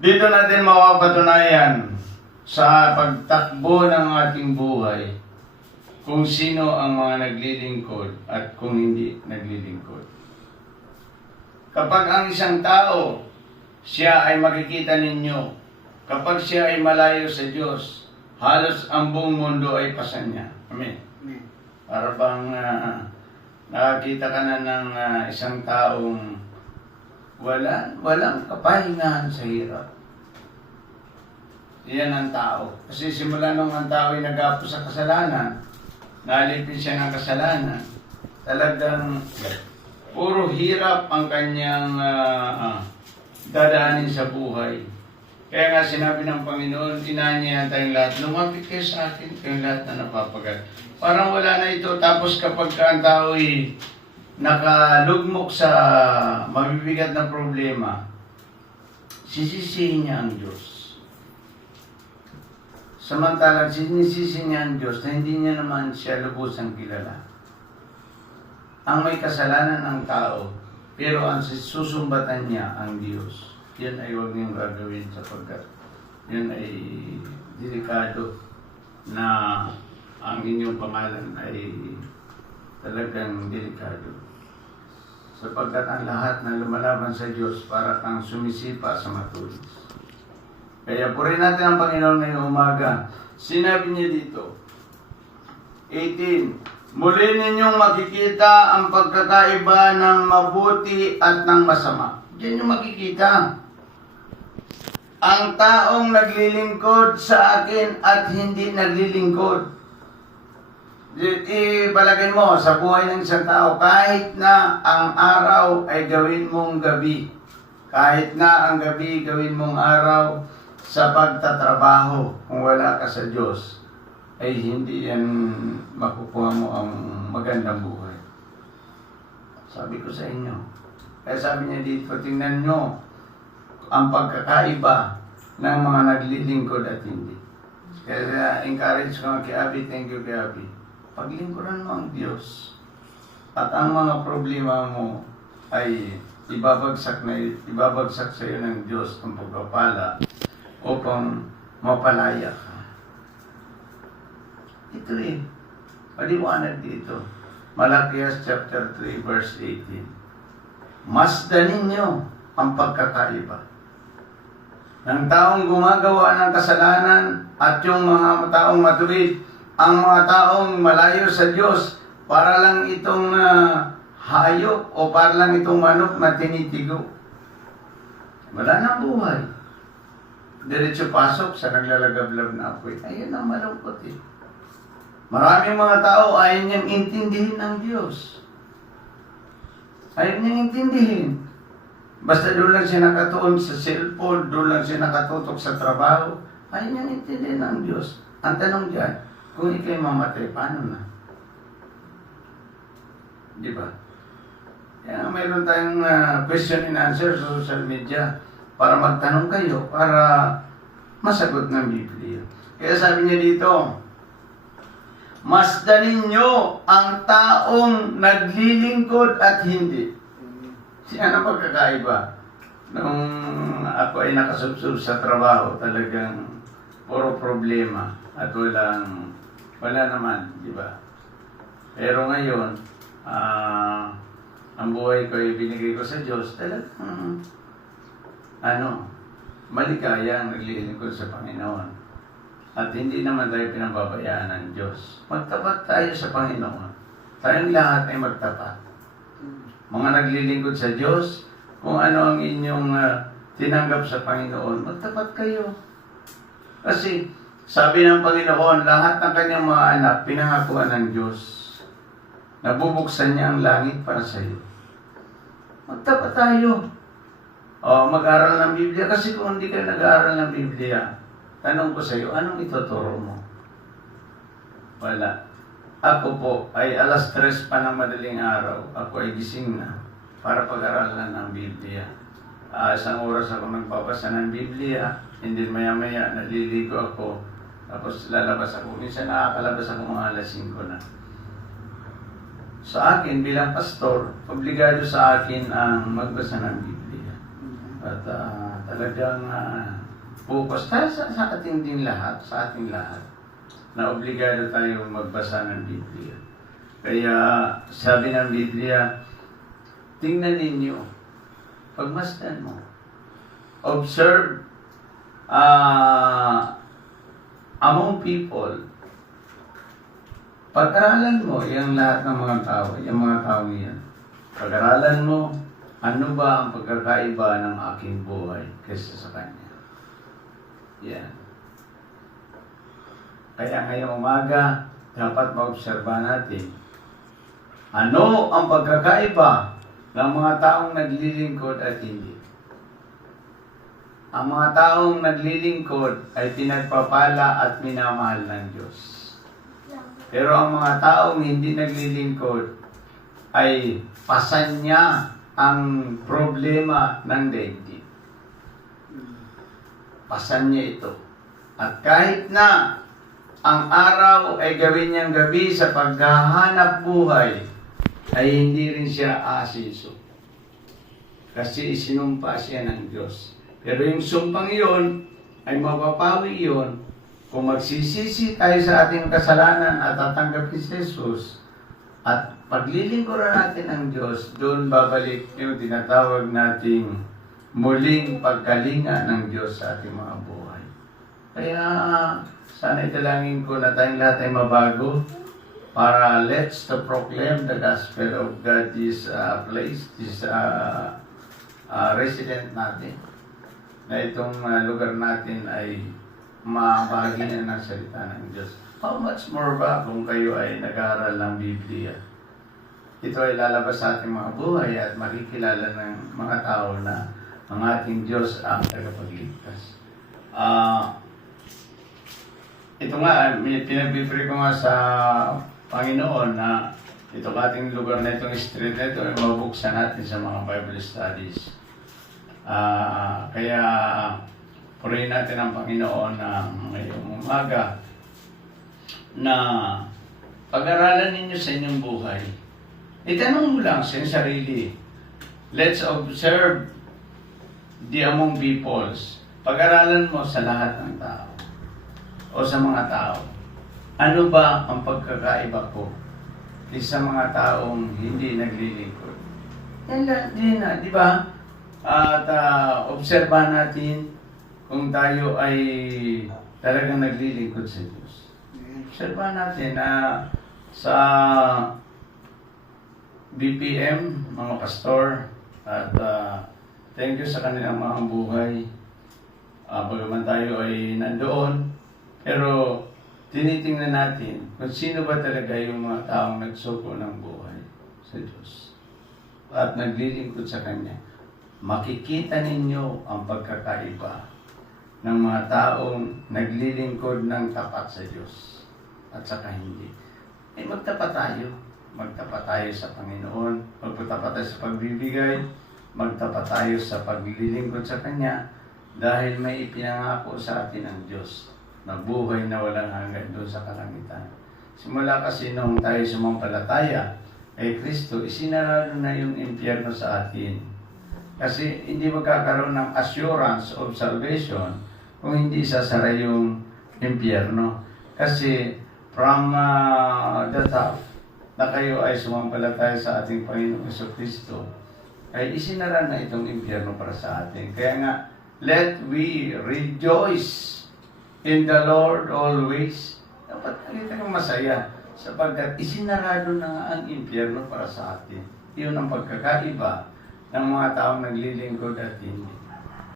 Dito natin mapapatunayan sa pagtakbo ng ating buhay kung sino ang mga naglilingkod at kung hindi naglilingkod. Kapag ang isang tao, siya ay makikita ninyo, kapag siya ay malayo sa Diyos, halos ang buong mundo ay pasan niya. Amen. Amen. Para bang nakakita ka na ng isang taong walang kapahingahan sa hirap. Yan ang tao. Kasi simula nung ang tao ay nag-apo sa kasalanan, nalipin siya ng kasalanan, talagang puro hirap ang kanyang dadaanin sa buhay. Kaya nga sinabi ng Panginoon, inanyayahan tayong lahat, lumapit kayo sa akin, kayong lahat na napapagat. Parang wala na ito. Tapos kapag ang tao ay nakalugmok sa mabibigat na problema, sisisihin niya ang Diyos. Samantalang sinisisi niya ang Diyos na hindi niya naman siya lubusang kilala. Ang may kasalanan ng tao, pero ang susumbatan niya ang Diyos. Yan ay huwag niyong gagawin sapagkat yan ay delikado na ang inyong pangalan ay talagang delikado. Sapagkat ang lahat na lumalaban sa Diyos para kang sumisipa sa matulis. Kaya purihin natin ang Panginoon ngayong umaga. Sinabi niya dito, 18, muli ninyong makikita ang pagkakaiba ng mabuti at ng masama. Diyan yung makikita. Ang taong naglilingkod sa akin at hindi naglilingkod. Ipalagay mo sa buhay ng isang tao, kahit na ang araw ay gawin mong gabi, kahit na ang gabi gawin mong araw sa pagtatrabaho, kung wala ka sa Diyos, ay hindi yan makukuha mo ang magandang buhay. Sabi ko sa inyo. Kaya sabi niya dito, tingnan nyo ang pagkakaiba ng mga naglilingkod at hindi. Kaya encourage ko kay Abby, thank you kay Abby. Paglingkuran mo ang Diyos at ang mga problema mo ay ibabagsak sa iyo ng Diyos ng pagpapala upang mapalaya ka. Ito maliwanag dito. Malakias chapter 3 verse 18. Masdanin niyo ang pagkakaiba ng taong gumagawa ng kasalanan at yung mga taong matuwid, ang mga taong malayo sa Diyos, para lang itong hayop o para lang itong manok na tinitigo. Wala nang buhay. Diretso pasok sa naglalagablab na apoy. Ayun ang malungkot eh. Maraming mga tao ayaw niyang intindihin ang Diyos. Ayaw niyang intindihin. Basta doon lang siya nakatuon sa cellphone, doon lang siya nakatutok sa trabaho. Ayaw niyang intindihin ang Diyos. Ang tanong dyan, kung ikaw'y mamatay, paano na? Di ba? Kaya mayroon tayong question and answer sa social media para magtanong kayo, para masagot ng Biblia. Kaya sabi niya dito, masdanin nyo ang taong naglilingkod at hindi. Siya ang pagkakaiba. Nung ako ay nakasubsob sa trabaho, talagang puro problema at wala naman, di ba? Pero ngayon, ang buhay ko ay binigay ko sa Diyos, talagang maligaya ang naglilingkod sa Panginoon. At hindi naman tayo pinababayaan ng Diyos. Magtapat tayo sa Panginoon. Tayong lahat ay magtapat. Mga naglilingkod sa Diyos, kung ano ang inyong tinanggap sa Panginoon, magtapat kayo. Kasi, sabi ng Panginoon, lahat ng kanyang mga anak, pinangakuan ng Diyos. Nabubuksan niya ang langit para sa iyo. Magtapat tayo. Mag-aral ng Biblia. Kasi kung hindi ka nag-aaral ng Biblia, tanong ko sa iyo, anong ituturo mo? Wala. Ako po ay 3:00 pa ng madaling araw. Ako ay gising na para pag-aralan ng Biblia. Isang oras ako nagbabasa ng Biblia. Hindi maya-maya naliligo ako. Tapos lalabas ako. Minsan nakakalabas ako mga 5:00 na. Sa akin bilang pastor, obligado sa akin ang magbasa ng Biblia. At talagang focus tayo sa ating din lahat, sa ating lahat, na obligado tayong magbasa ng Biblia. Kaya sabi ng Biblia, tingnan ninyo, pagmasdan mo, observe among people, pag-aralan mo yung lahat ng mga tao, yung mga tao yan. Pag-aralan mo, ano ba ang pagkakaiba ng aking buhay kaysa sa kanya. Yan. Kaya ngayong umaga, dapat maobserba natin, ano ang pagkakaiba ng mga taong naglilingkod at hindi. Ang mga taong naglilingkod ay pinagpapala at minamahal ng Diyos. Pero ang mga taong hindi naglilingkod ay pasan niya ang problema ng daigdig. Pasan niya ito. At kahit na ang araw ay gawin niyang gabi sa paghahanap buhay, ay hindi rin siya asiso. Kasi isinumpa siya ng Diyos. Pero yung sumpang iyon, ay mapapawi iyon kung magsisisi tayo sa ating kasalanan at tatanggapin si Jesus at paglilingkuran natin ang Diyos, doon babalik yung tinatawag nating muling pagkalinga ng Diyos sa ating mga buhay. Kaya sana italangin ko na tayong lahat ay mabago para let's to proclaim the gospel of God this place, this resident natin. Na itong lugar natin ay mabahagi na ng salita ng Diyos. How much more ba kung kayo ay nag-aaral ng Biblia? Ito ay lalabas sa ating mga buhay at makikilala ng mga tao na ang ating Diyos ang tagapagligtas. Ito nga, pinag-pray ko nga sa Panginoon na itong ating lugar na itong street na ito ay mabuksan natin sa mga Bible studies. Kaya purihin natin ang Panginoon na ngayong umaga na pag-aralan ninyo sa inyong buhay. Itanong mo lang sa inyong sarili. Let's observe the among peoples. Pag-aralan mo sa lahat ng tao o sa mga tao. Ano ba ang pagkakaiba ko sa mga taong hindi naglilingkod? Yan lang din na, di ba? At obserbahan natin kung tayo ay talagang naglilingkod sa Diyos. Obserbahan natin na sa BPM, mga pastor, at thank you sa kanilang mga buhay. Bagaman tayo ay nandoon, pero tinitingnan natin kung sino ba talaga yung mga taong nagsuko ng buhay sa Diyos at naglilingkod sa Kanya. Makikita ninyo ang pagkakaiba ng mga taong naglilingkod ng tapat sa Diyos at saka hindi. Magtapat tayo. Magtapat tayo sa Panginoon. Magtapat tayo sa pagbibigay. Magtapat tayo sa paglilingkod sa Kanya dahil may ipinangako sa atin ang Diyos na buhay na walang hanggan doon sa kalangitan. Simula kasi nung tayo sumampalataya kay Kristo, isinarado na yung impyerno sa atin. Kasi hindi magkakaroon ng assurance of salvation kung hindi sasara yung impyerno. Kasi from the top na kayo ay sumampalataya sa ating Panginoong Jesucristo, ay isinara na itong impyerno para sa atin. Kaya nga, let we rejoice in the Lord always. Dapat nakita kang masaya sapagkat isinarado na nga ang impyerno para sa atin. Iyon ang pagkakaiba ng mga taong naglilingkod at hindi.